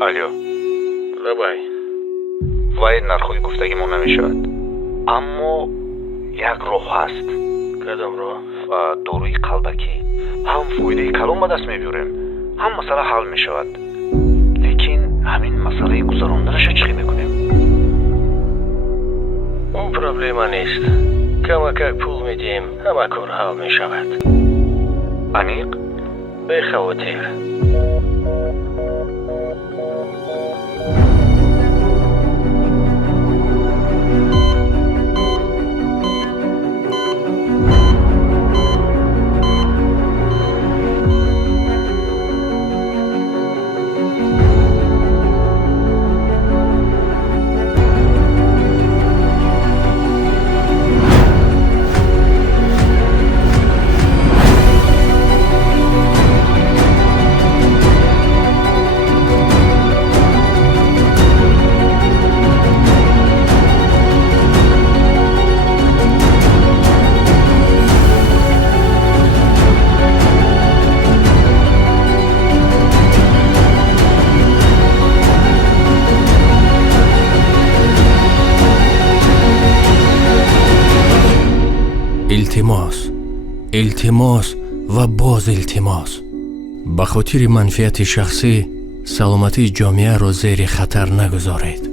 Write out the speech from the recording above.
الو. لبای وای نرخوی گفتگیمون نمیشود، اما یک راه هست. کدام راه؟ دوروی قلبکی. هم فایده کلام به دست میبیریم، هم مسئله حل میشود. لیکن همین مسئله گذراندنش چی میکنیم؟ اون پروبلم نیست. کمک پول میدیم، همه کار حل میشود. انیق؟ به خاطر التماس و باز التماس. به خاطر منفعت شخصی سلامتی جامعه را زیر خطر نگذارید.